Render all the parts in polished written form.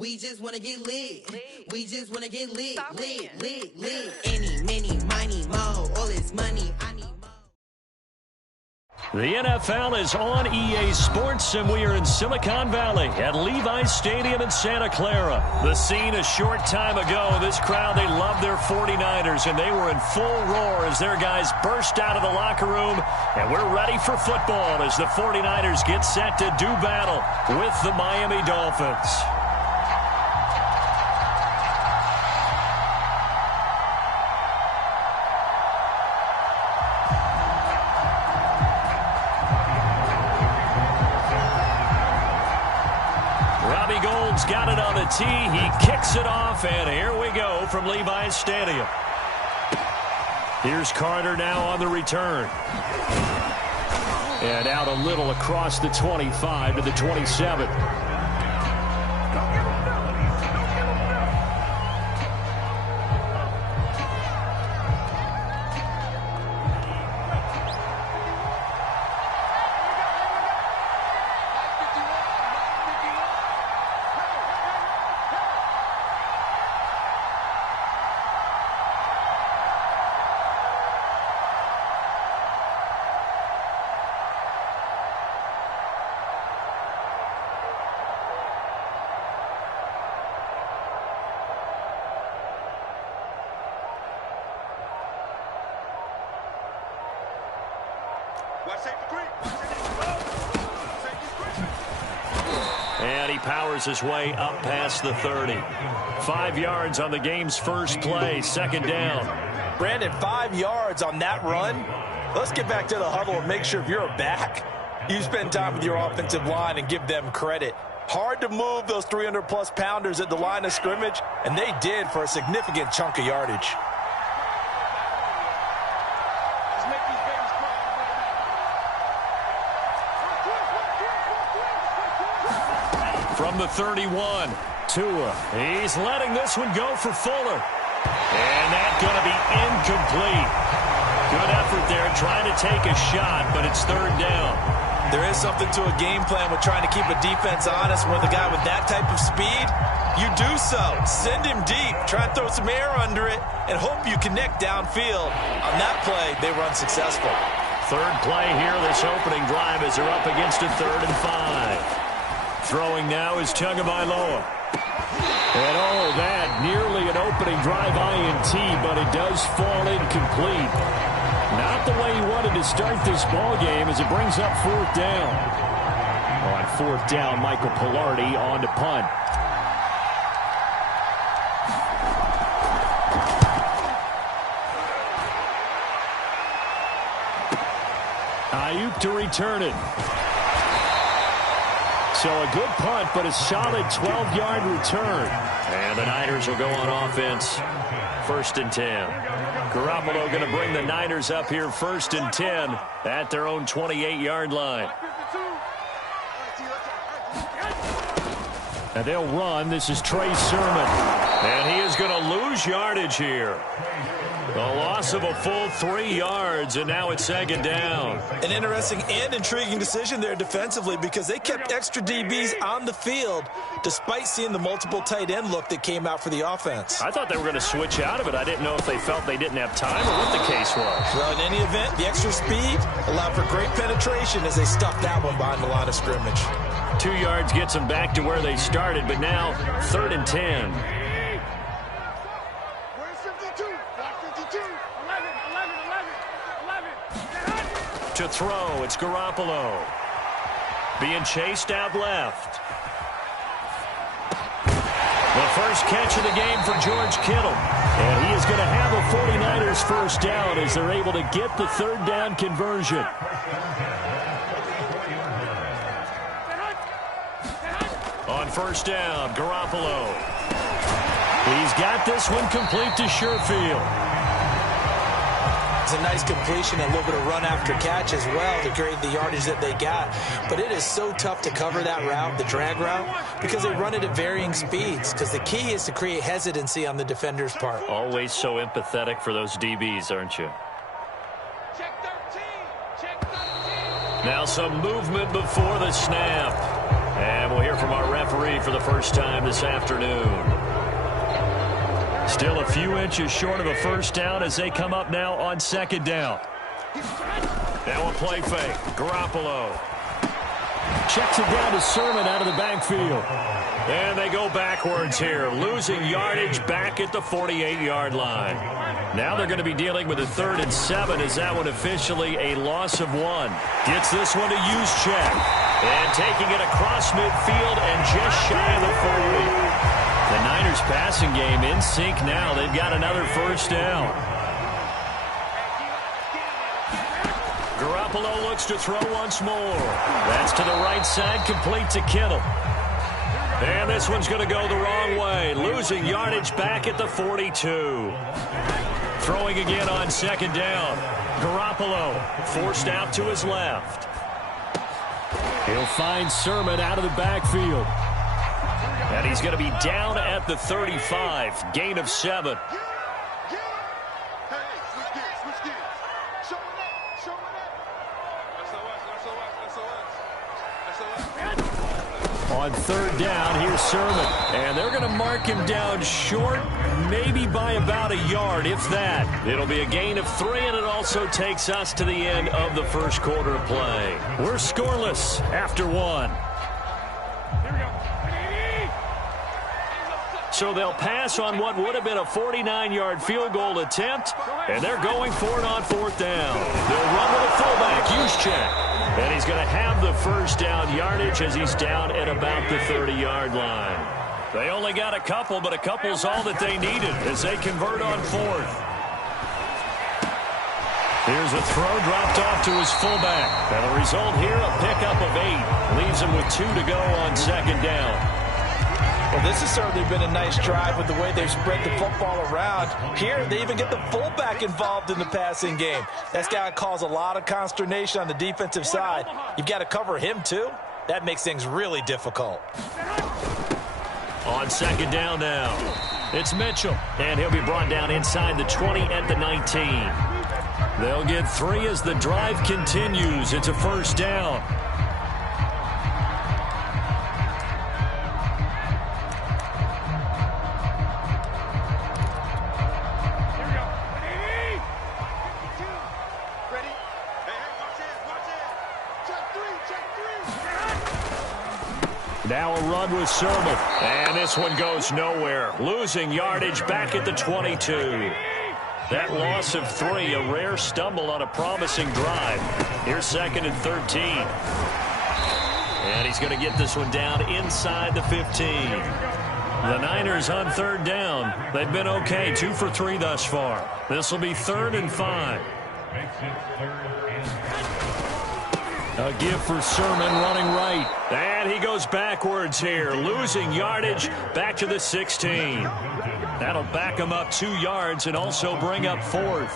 We just wanna get lit. We just wanna get lit. Lit. Any, many, miny, mo. All this money, I need more. The NFL is on EA Sports, and we are in Silicon Valley at Levi's Stadium in Santa Clara. The scene a short time ago. This crowd, they love their 49ers, and they were in full roar as their guys burst out of the locker room. And we're ready for football as the 49ers get set to do battle with the Miami Dolphins. Got it on the tee. He kicks it off, and here we go from Levi's Stadium. Here's Carter now on the return. And out a little across the 25 to the 27. And he powers his way up past the 30. 5 yards on the game's first play, second down. Brandon, 5 yards on that run. Let's get back to the huddle and make sure if you're a back, you spend time with your offensive line and give them credit. Hard to move those 300-plus pounders at the line of scrimmage, and they did for a significant chunk of yardage. From the 31, Tua. He's letting this one go for Fuller. And that's going to be incomplete. Good effort there trying to take a shot, but it's third down. There is something to a game plan with trying to keep a defense honest. With a guy with that type of speed, you do so. Send him deep. Try and throw some air under it and hope you connect downfield. On that play, they were unsuccessful. Third play here this opening drive as they're up against a 3rd and 5. Throwing now is Tagovailoa. And oh, that nearly an opening drive INT, but it does fall incomplete. Not the way he wanted to start this ball game as it brings up 4th down. On 4th down, Michael Pilardi on to punt. Ayuk to return it. So a good punt, but a solid 12-yard return. And the Niners will go on offense. 1st and 10. Garoppolo going to bring the Niners up here 1st and 10 at their own 28-yard line. And they'll run. This is Trey Sermon. And he is going to lose yardage here. A loss of a full 3 yards, and now it's 2nd down. An interesting and intriguing decision there defensively because they kept extra DBs on the field despite seeing the multiple tight end look that came out for the offense. I thought they were going to switch out of it. I didn't know if they felt they didn't have time or what the case was. Well, in any event, the extra speed allowed for great penetration as they stuffed that one behind the line of scrimmage. 2 yards gets them back to where they started, but now 3rd and 10. To throw, it's Garoppolo. Being chased out left. The first catch of the game for George Kittle. And he is going to have a 49ers first down as they're able to get the 3rd down conversion. On 1st down, Garoppolo. He's got this one complete to Sherfield. It's a nice completion and a little bit of run after catch as well to create the yardage that they got. But it is so tough to cover that route, the drag route, because they run it at varying speeds. Because the key is to create hesitancy on the defender's part. Always so empathetic for those DBs, aren't you? Now some movement before the snap. And we'll hear from our referee for the first time this afternoon. Still a few inches short of a first down as they come up now on second down. Now a play fake. Garoppolo checks it down to Sermon out of the backfield. And they go backwards here, losing yardage back at the 48-yard line. Now they're going to be dealing with a 3rd and 7 as that one officially a loss of 1. Gets this one to Juszczyk. And taking it across midfield and just shy of the 40. The Niners passing game in sync now. They've got another first down. Garoppolo looks to throw once more. That's to the right side, complete to Kittle. And this one's going to go the wrong way, losing yardage back at the 42. Throwing again on second down. Garoppolo forced out to his left. He'll find Sermon out of the backfield. And he's going to be down at the 35, gain of 7. On third down, here's Sermon. And they're going to mark him down short, maybe by about a yard, if that. It'll be a gain of 3, and it also takes us to the end of the first quarter of play. We're scoreless after 1. So they'll pass on what would have been a 49-yard field goal attempt, and they're going for it on 4th down. They'll run with a fullback, Juszczyk. And he's going to have the first down yardage as he's down at about the 30-yard line. They only got a couple, but a couple's all that they needed as they convert on 4th. Here's a throw dropped off to his fullback. And the result here, a pickup of 8. Leaves him with 2 to go on second down. Well, this has certainly been a nice drive with the way they've spread the football around. Here, they even get the fullback involved in the passing game. That's got to cause a lot of consternation on the defensive side. You've got to cover him, too. That makes things really difficult. On second down now, it's Mitchell. And he'll be brought down inside the 20 at the 19. They'll get 3 as the drive continues. It's a first down. Now a run with Sermon. And this one goes nowhere. Losing yardage back at the 22. That loss of 3, a rare stumble on a promising drive. Here's 2nd and 13. And he's going to get this one down inside the 15. The Niners on 3rd down. They've been okay, 2 for 3 thus far. This will be 3rd and 5. A give for Sermon running right. And he goes backwards here, losing yardage back to the 16. That'll back him up 2 yards and also bring up 4th.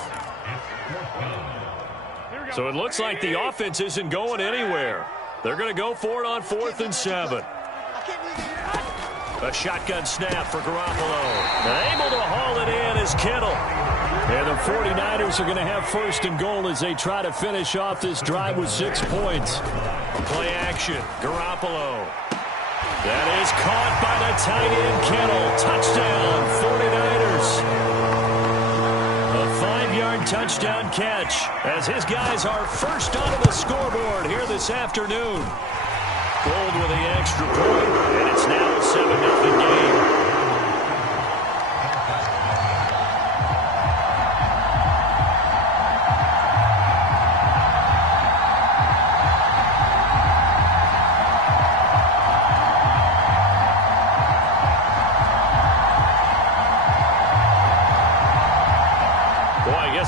So it looks like the offense isn't going anywhere. They're going to go for it on 4th and 7. A shotgun snap for Garoppolo. Able to haul it in is Kittle. And the 49ers are going to have 1st and goal as they try to finish off this drive with 6 points. Play action. Garoppolo. That is caught by the tight end, Kittle. Touchdown, 49ers. A 5-yard touchdown catch as his guys are first onto the scoreboard here this afternoon. Gold with the extra point, and it's now a 7-0 game.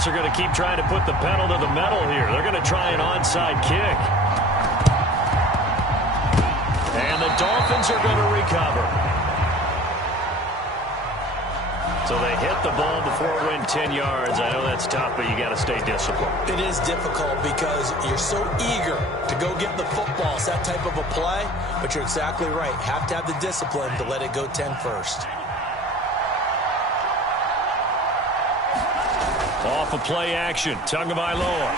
They're going to keep trying to put the pedal to the metal here. They're going to try an onside kick. And the Dolphins are going to recover. So they hit the ball before it went 10 yards. I know that's tough, but you got to stay disciplined. It is difficult because you're so eager to go get the football. It's that type of a play, but you're exactly right. Have to have the discipline to let it go 10 first. Off of play action, Tagovailoa.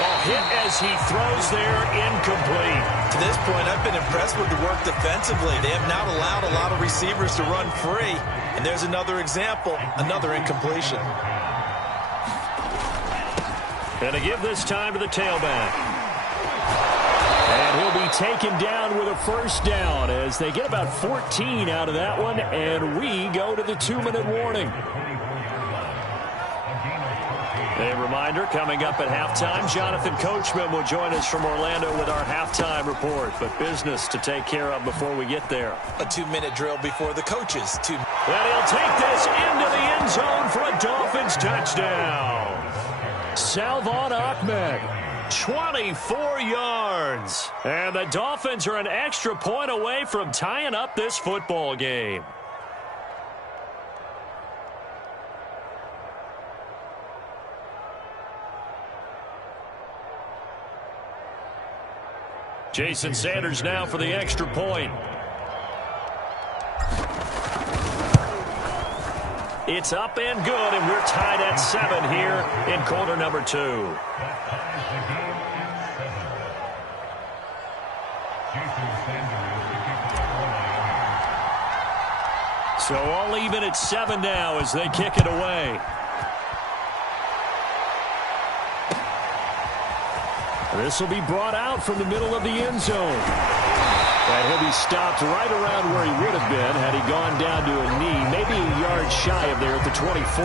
Oh, hit as he throws there, incomplete. To this point, I've been impressed with the work defensively. They have not allowed a lot of receivers to run free. And there's another example, another incompletion. And to give this time to the tailback. And he'll be taken down with a first down as they get about 14 out of that one. And we go to the 2-minute warning. A reminder, coming up at halftime, Jonathan Coachman will join us from Orlando with our halftime report. But business to take care of before we get there. A 2-minute drill before the coaches. And he'll take this into the end zone for a Dolphins touchdown. Salvon Ahmed, 24 yards. And the Dolphins are an extra point away from tying up this football game. Jason Sanders now for the extra point. It's up and good, and we're tied at 7 here in quarter number 2. So all even at 7 now as they kick it away. This will be brought out from the middle of the end zone. And he'll be stopped right around where he would have been had he gone down to a knee, maybe a yard shy of there at the 24.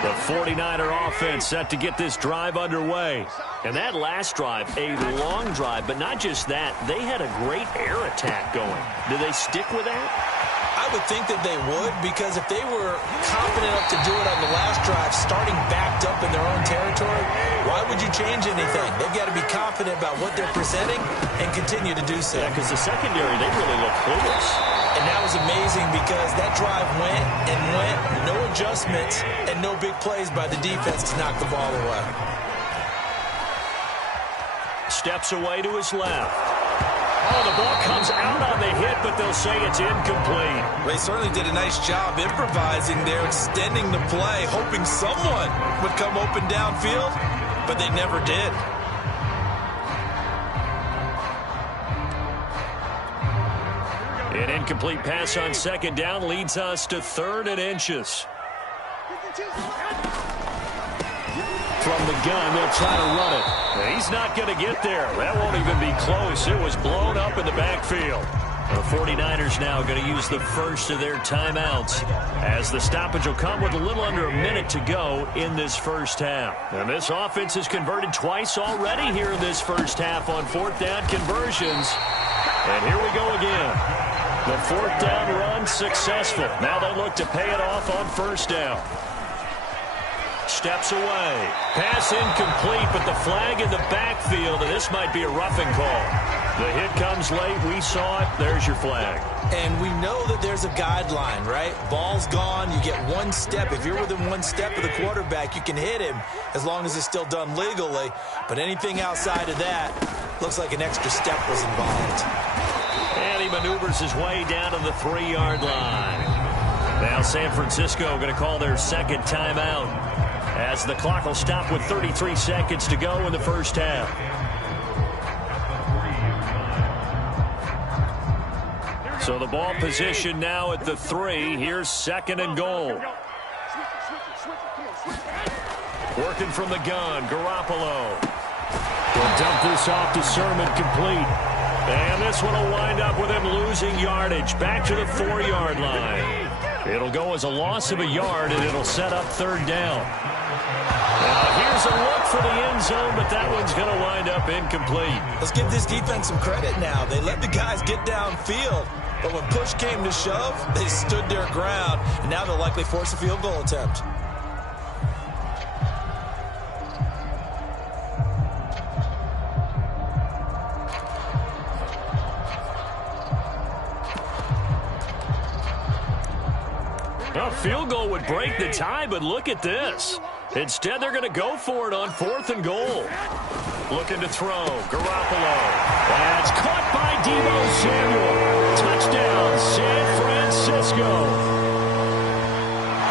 The 49er offense set to get this drive underway. And that last drive, a long drive, but not just that. They had a great air attack going. Do they stick with that? I would think that they would, because if they were confident enough to do it on the last drive, starting backed up in their own territory, why would you change anything? They've got to be confident about what they're presenting and continue to do so. Yeah, because the secondary, they really look clueless. And that was amazing because that drive went and went, no adjustments, and no big plays by the defense to knock the ball away. Steps away to his left. Oh, the ball comes out on the hit, but they'll say it's incomplete. They certainly did a nice job improvising there, extending the play, hoping someone would come open downfield, but they never did. An incomplete pass on second down leads us to 3rd and inches. From the gun, they'll try to run it. He's not going to get there. That won't even be close. It was blown up in the backfield. The 49ers now going to use the first of their timeouts as the stoppage will come with a little under a minute to go in this first half. And this offense has converted twice already here in this first half on 4th down conversions. And here we go again. The 4th down run successful. Now they look to pay it off on 1st down. Steps away. Pass incomplete, but the flag in the backfield, and this might be a roughing call. The hit comes late. We saw it. There's your flag. And we know that there's a guideline, right? Ball's gone. You get 1 step. If you're within 1 step of the quarterback, you can hit him as long as it's still done legally. But anything outside of that looks like an extra step was involved. And he maneuvers his way down to the 3-yard line. Now San Francisco going to call their 2nd timeout, as the clock will stop with 33 seconds to go in the first half. So the ball position now at the 3. Here's 2nd and goal. Working from the gun, Garoppolo. Will dump this off to Sermon, complete. And this one will wind up with him losing yardage back to the 4-yard line. It'll go as a loss of a yard, and it'll set up 3rd down. Now here's a look for the end zone, but that one's going to wind up incomplete. Let's give this defense some credit now. They let the guys get downfield, but when push came to shove, they stood their ground, and now they'll likely force a field goal attempt. A field goal would break the tie, but look at this. Instead, they're going to go for it on 4th and goal. Looking to throw. Garoppolo. That's caught by Deebo Samuel. Touchdown, San Francisco.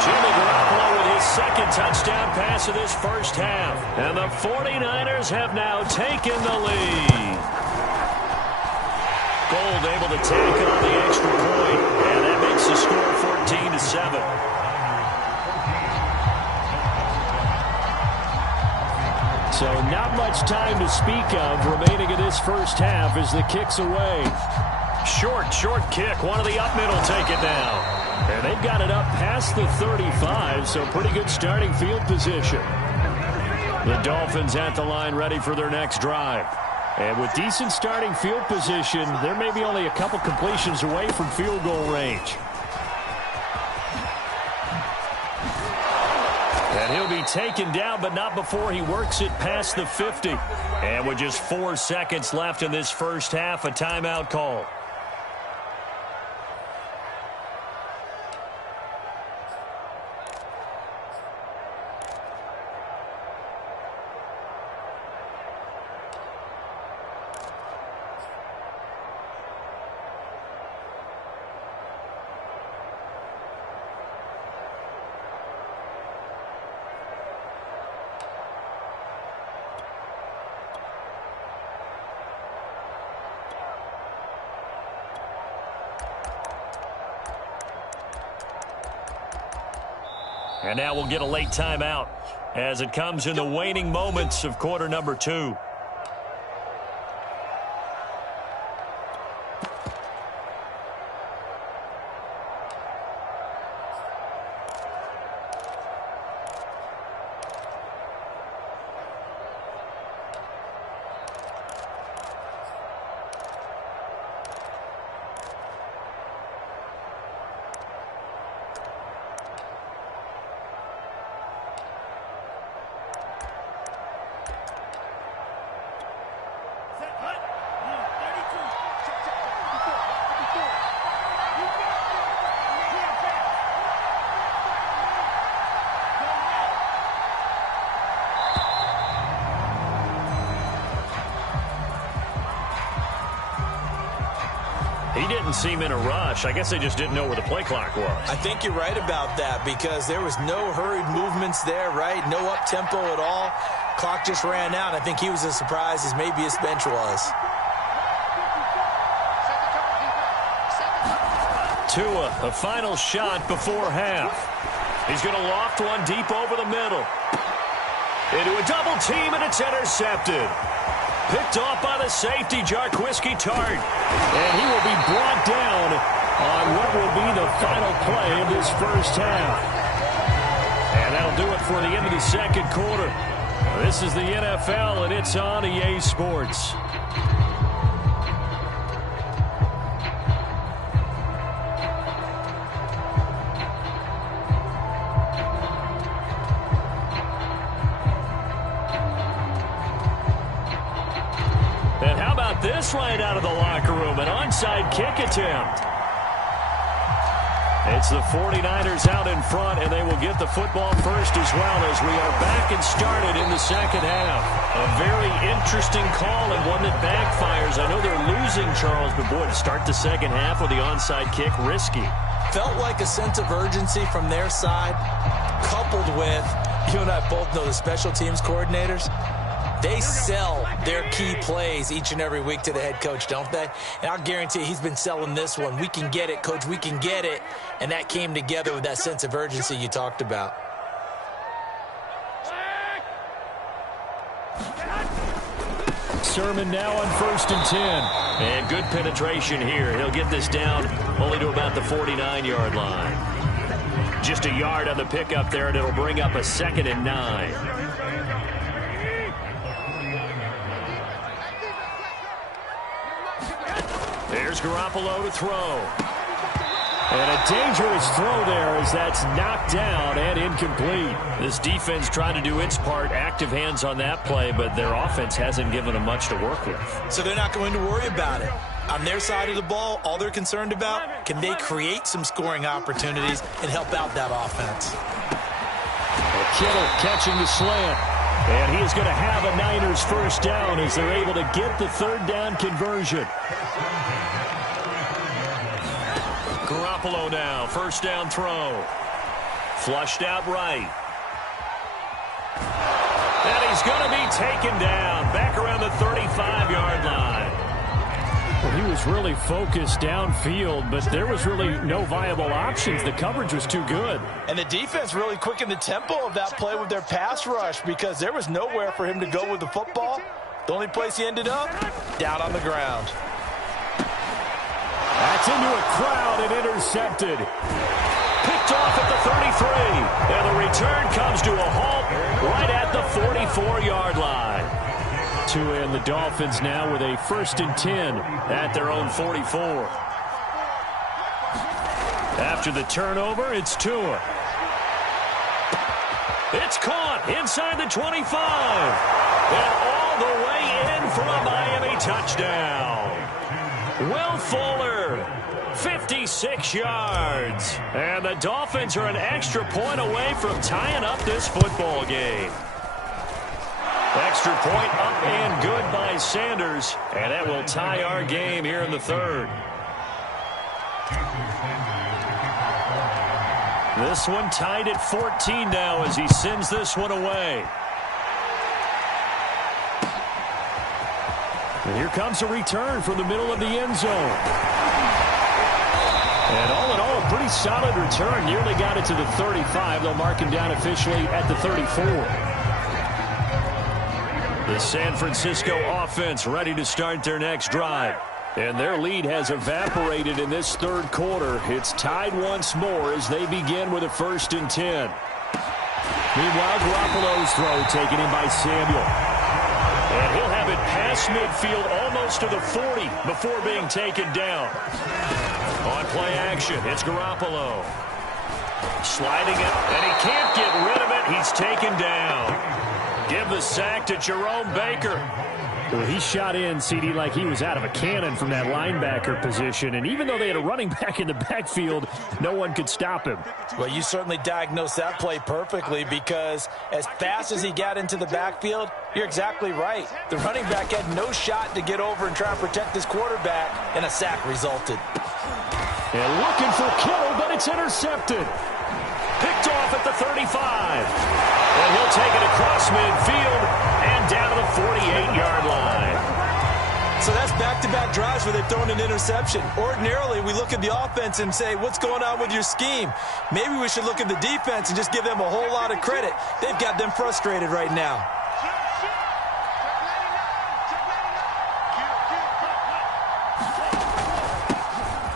Jimmy Garoppolo with his 2nd the touchdown pass of this first half. And the 49ers have now taken the lead. Gold able to take on the extra point. And that makes the score 14-7. So not much time to speak of remaining in this first half as the kick's away. Short kick. One of the up middle take it down. And they've got it up past the 35, so pretty good starting field position. The Dolphins at the line ready for their next drive. And with decent starting field position, there may be only a couple completions away from field goal range. And he'll be taken down, but not before he works it past the 50. And with just 4 seconds left in this first half, a timeout call. And now we'll get a late timeout as it comes in the waning moments of quarter number 2. He didn't seem in a rush. I guess they just didn't know where the play clock was. I think you're right about that because there was no hurried movements there, right? No up-tempo at all. Clock just ran out. I think he was as surprised as maybe his bench was. Tua, a final shot before half. He's going to loft one deep over the middle. Into a double team, and it's intercepted. Picked off by the safety, Jarquiski Tart. And he will be brought down on what will be the final play of this first half. And that'll do it for the end of the second quarter. This is the NFL, and it's on EA Sports. This right out of the locker room, an onside kick attempt. It's the 49ers out in front, and they will get the football first as well as we are back and started in the second half. A very interesting call and one that backfires. I know they're losing, Charles, but boy, to start the second half with the onside kick, risky. Felt like a sense of urgency from their side, coupled with, you and I both know the special teams coordinators. They sell their key plays each and every week to the head coach, don't they? And I'll guarantee you he's been selling this one. We can get it, coach, we can get it. And that came together with that sense of urgency you talked about. Sermon now on 1st and 10. And good penetration here. He'll get this down only to about the 49-yard line. Just a yard on the pickup there, and it'll bring up a 2nd and 9. There's Garoppolo to throw. And a dangerous throw there as that's knocked down and incomplete. This defense trying to do its part, active hands on that play, but their offense hasn't given them much to work with. So they're not going to worry about it. On their side of the ball, all they're concerned about, can they create some scoring opportunities and help out that offense? Kittle catching the slant. And he is going to have a Niners first down as they're able to get the third down conversion. Garoppolo now, first down throw. Flushed out right. He's going to be taken down back around the 35-yard line. Well, he was really focused downfield, but there was really no viable options. The coverage was too good. And the defense really quickened the tempo of that play with their pass rush because there was nowhere for him to go with the football. The only place he ended up, down on the ground. That's into a crowd and intercepted. Picked off at the 33. And the return comes to a halt right at the 44-yard line. And the Dolphins now with a 1st and 10 at their own 44. After the turnover, it's Tua. It's caught inside the 25. And all the way in for a Miami touchdown. Will Fuller, 56 yards. And the Dolphins are an extra point away from tying up this football game. Extra point up and good by Sanders. And that will tie our game here in the 3rd. This one tied at 14 now as he sends this one away. And here comes a return from the middle of the end zone. And all in all, a pretty solid return. Nearly got it to the 35. They'll mark him down officially at the 34. The San Francisco offense ready to start their next drive. And their lead has evaporated in this 3rd quarter. It's tied once more as they begin with a 1st and 10. Meanwhile, Garoppolo's throw taken in by Samuel. And he'll have it past midfield almost to the 40 before being taken down. On play action, it's Garoppolo. Sliding it, and he can't get rid of it. He's taken down. Give the sack to Jerome Baker. Well, he shot in, CD, like he was out of a cannon from that linebacker position. And even though they had a running back in the backfield, no one could stop him. Well, you certainly diagnosed that play perfectly because as fast as he got into the backfield, you're exactly right. The running back had no shot to get over and try and protect his quarterback, and a sack resulted. And looking for Kittle, but it's intercepted. Picked off at the 35. And he'll take it across midfield and down to the 48-yard line. So that's back-to-back drives where they've thrown an interception. Ordinarily, we look at the offense and say, what's going on with your scheme? Maybe we should look at the defense and just give them a whole lot of credit. They've got them frustrated right now.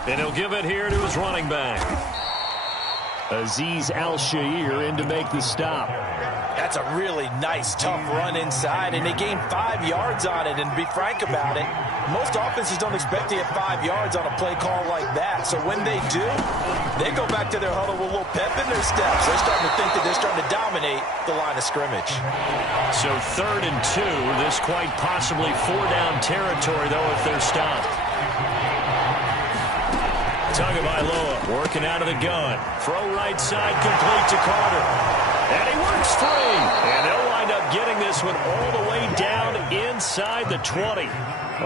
And he'll give it here to his running back. Azeez Al-Shaair in to make the stop. That's a really nice, tough run inside, and they gained 5 yards on it. And to be frank about it, most offenses don't expect to get 5 yards on a play call like that. So when they do, they go back to their huddle with a little pep in their steps. They're starting to think that they're starting to dominate the line of scrimmage. So 3rd and 2, this quite possibly 4-down territory, though, if they're stopped. Tagovailoa working out of the gun. Throw right side complete to Carter. And he works free. And they'll wind up getting this one all the way down inside the 20.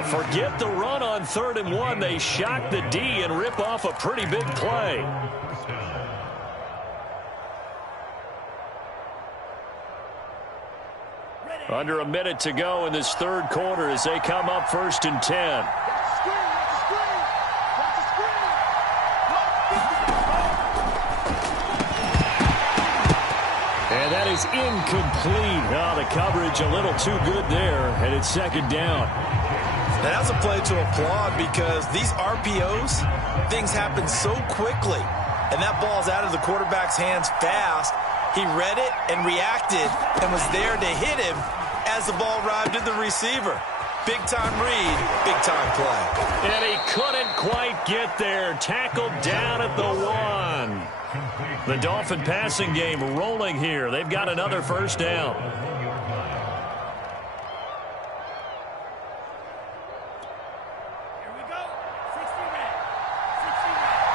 Forget the run on 3rd and 1. They shock the D and rip off a pretty big play. Under a minute to go in this 3rd quarter as they come up 1st and 10. And that is incomplete. Oh, the coverage a little too good there, and it's 2nd down. And that's a play to applaud because these RPOs, things happen so quickly. And that ball's out of the quarterback's hands fast. He read it and reacted and was there to hit him as the ball arrived at the receiver. Big-time read, big-time play. And he couldn't quite get there. Tackled down at the 1. The Dolphin passing game rolling here. They've got another 1st down. Here we go. 60 red. 60 red.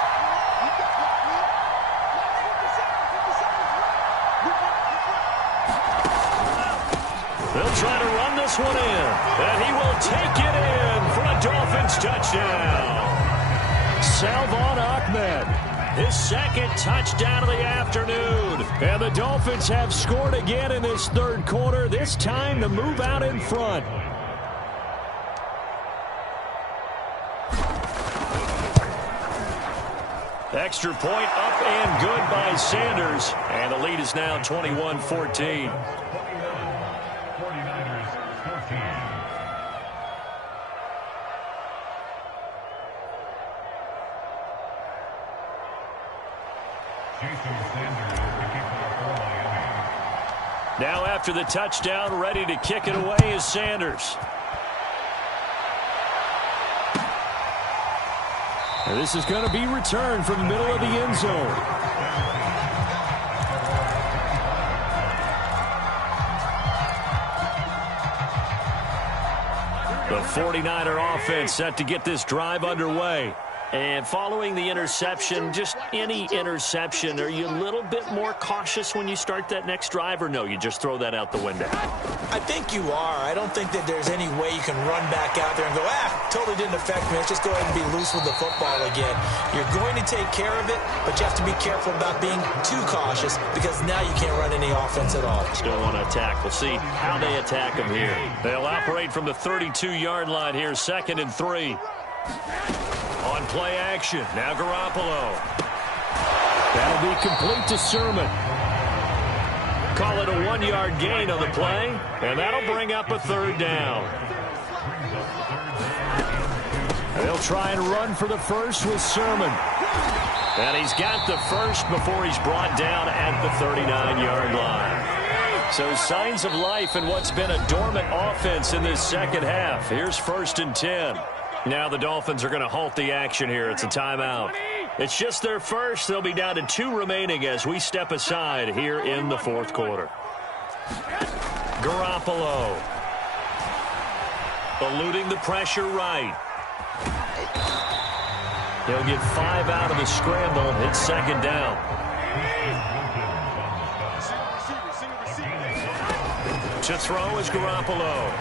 They'll try to run this one in. And he will take it in for a Dolphins touchdown. Salvon Ahmed. his second touchdown of the afternoon. And the Dolphins have scored again in this third quarter, this time to move out in front. Extra point up and good by Sanders. And the lead is now 21-14. Now after the touchdown, ready to kick it away is Sanders. And this is going to be returned from the middle of the end zone. The 49er offense set to get this drive underway. And following the interception, just any interception, are you a little bit more cautious when you start that next drive, or no, you just throw that out the window? I think you are. I don't think that there's any way you can run back out there and go, totally didn't affect me. Let's just go ahead and be loose with the football again. You're going to take care of it, but you have to be careful about being too cautious because now you can't run any offense at all. Still want to attack. We'll see how they attack them here. They'll operate from the 32-yard line here, 2nd and 3. On play action, now Garoppolo. That'll be complete to Sermon. Call it a 1-yard gain on the play, and that'll bring up a 3rd down. They'll try and run for the first with Sermon. And he's got the first before he's brought down at the 39-yard line. So signs of life in what's been a dormant offense in this second half. Here's 1st and 10. Now the Dolphins are going to halt the action here. It's a timeout. It's just their first. They'll be down to 2 remaining as we step aside here in the 4th quarter. Garoppolo. Eluding the pressure right. He'll get 5 out of the scramble. It's 2nd down. To throw is Garoppolo.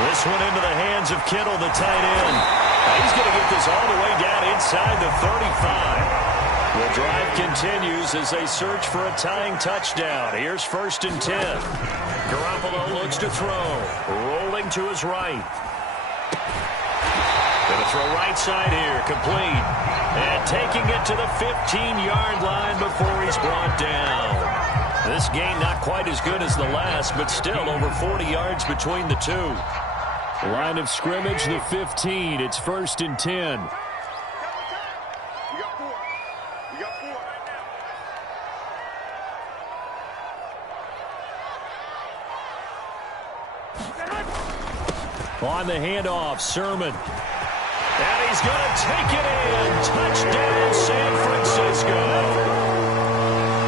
This one into the hands of Kittle, the tight end. He's going to get this all the way down inside the 35. The drive continues as they search for a tying touchdown. Here's 1st and 10. Garoppolo looks to throw. Rolling to his right. Going to throw right side here. Complete. And taking it to the 15-yard line before he's brought down. This game not quite as good as the last, but still over 40 yards between the two. Line of scrimmage, the 15. It's 1st and 10. We got 4. We got 4. On the handoff, Sermon. And he's going to take it in. Touchdown, San Francisco.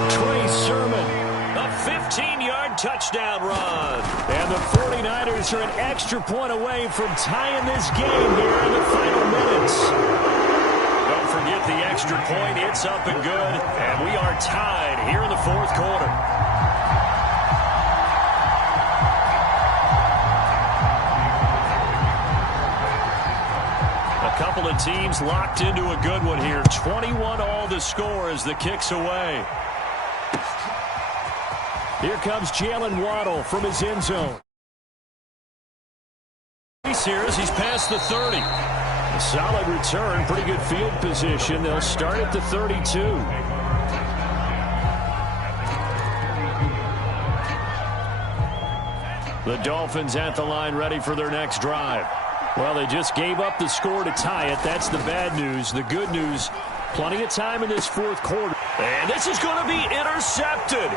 Trey Sermon. A 15-yard touchdown run. And the 49ers are an extra point away from tying this game here in the final minutes. Don't forget the extra point. It's up and good. And we are tied here in the 4th quarter. A couple of teams locked into a good one here. 21-all the score as the kick's away. Here comes Jalen Waddle from his end zone. He's here as he's past the 30. A solid return, pretty good field position. They'll start at the 32. The Dolphins at the line ready for their next drive. Well, they just gave up the score to tie it. That's the bad news. The good news, plenty of time in this 4th quarter. And this is going to be intercepted.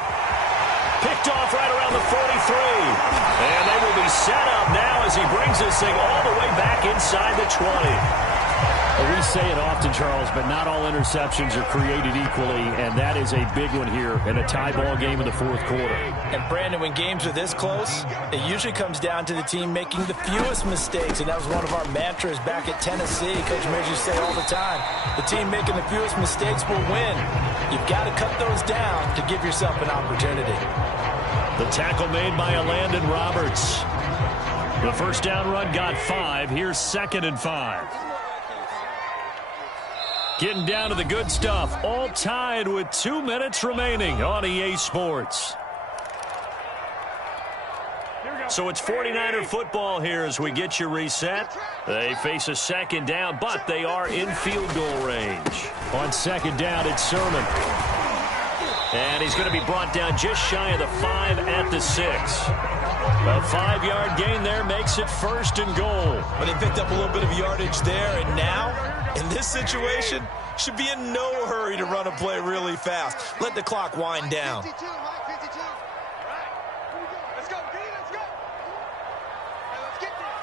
Picked off right around the 43. And they will be set up now as he brings this thing all the way back inside the 20. Well, we say it often, Charles, but not all interceptions are created equally, and that is a big one here in a tie ball game in the 4th quarter. And, Brandon, when games are this close, it usually comes down to the team making the fewest mistakes, and that was one of our mantras back at Tennessee. Coach Major used to say all the time, the team making the fewest mistakes will win. You've got to cut those down to give yourself an opportunity. The tackle made by Landon Roberts. The first down run got 5. Here's 2nd and 5. Getting down to the good stuff, all tied with 2 minutes remaining on EA Sports. So it's 49er football here as we get you reset. They face a second down, but they are in field goal range. On second down, it's Sermon. And he's going to be brought down just shy of the 5 at the 6. A 5-yard gain there makes it 1st and goal. But they picked up a little bit of yardage there, and now, in this situation, should be in no hurry to run a play really fast. Let the clock wind down. 52, Mike 52. All right, here we go. Let's go, D, let's go. All right, let's get there.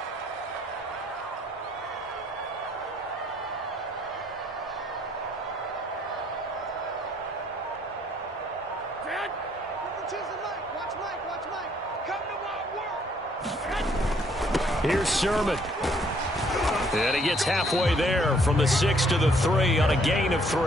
Fred, Mike. Watch Mike, watch Mike. Come to my work. Here's Sermon. And he gets halfway there from the 6 to the 3 on a gain of 3.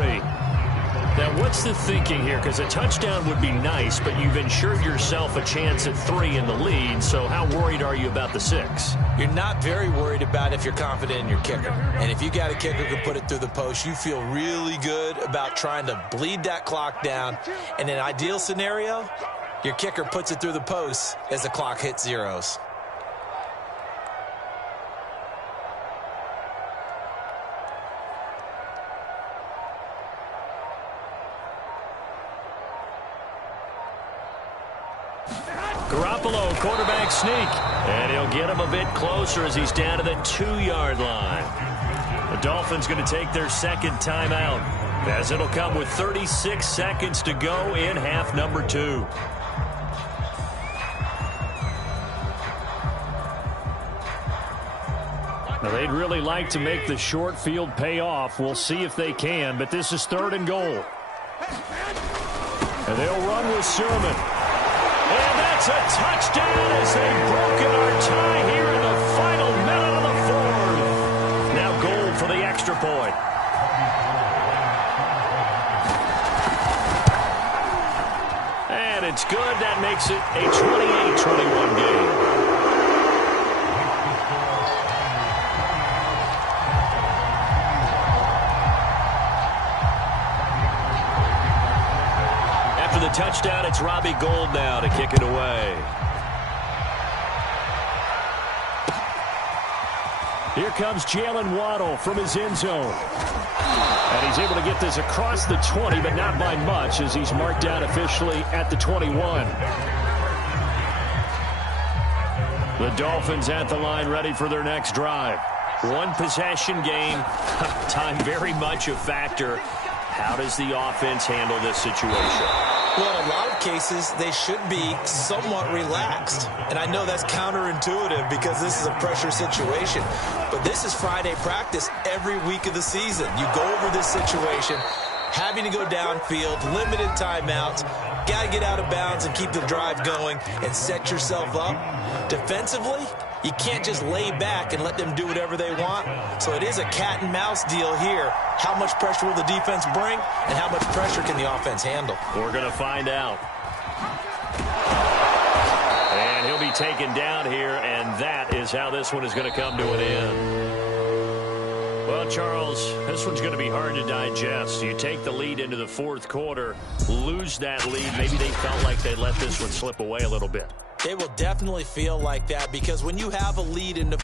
Now, what's the thinking here? Because a touchdown would be nice, but you've ensured yourself a chance at 3 in the lead, so how worried are you about the 6? You're not very worried about if you're confident in your kicker. And if you got a kicker who can put it through the post, you feel really good about trying to bleed that clock down. In an ideal scenario, your kicker puts it through the post as the clock hits zeros. Garoppolo, quarterback sneak. And he'll get him a bit closer as he's down to the 2-yard line. The Dolphins going to take their second timeout, as it'll come with 36 seconds to go in half number 2. Now, they'd really like to make the short field pay off. We'll see if they can, but this is 3rd and goal. And they'll run with Sermon. And that's a touchdown as they've broken our tie here in the final minute of the 4th. Now goal for the extra point. And it's good. That makes it a 28-21 game. The touchdown, it's Robbie Gould now to kick it away. Here comes Jalen Waddle from his end zone. And he's able to get this across the 20, but not by much, as he's marked down officially at the 21. The Dolphins at the line, ready for their next drive. One possession game, time very much a factor. How does the offense handle this situation? Well, in a lot of cases, they should be somewhat relaxed. And I know that's counterintuitive because this is a pressure situation. But this is Friday practice every week of the season. You go over this situation, having to go downfield, limited timeouts, got to get out of bounds and keep the drive going and set yourself up. Defensively, you can't just lay back and let them do whatever they want. So it is a cat and mouse deal here. How much pressure will the defense bring, and how much pressure can the offense handle? We're going to find out. And he'll be taken down here, and that is how this one is going to come to an end. Well, Charles, this one's going to be hard to digest. You take the lead into the 4th quarter, lose that lead. Maybe they felt like they let this one slip away a little bit. They will definitely feel like that because when you have a lead in the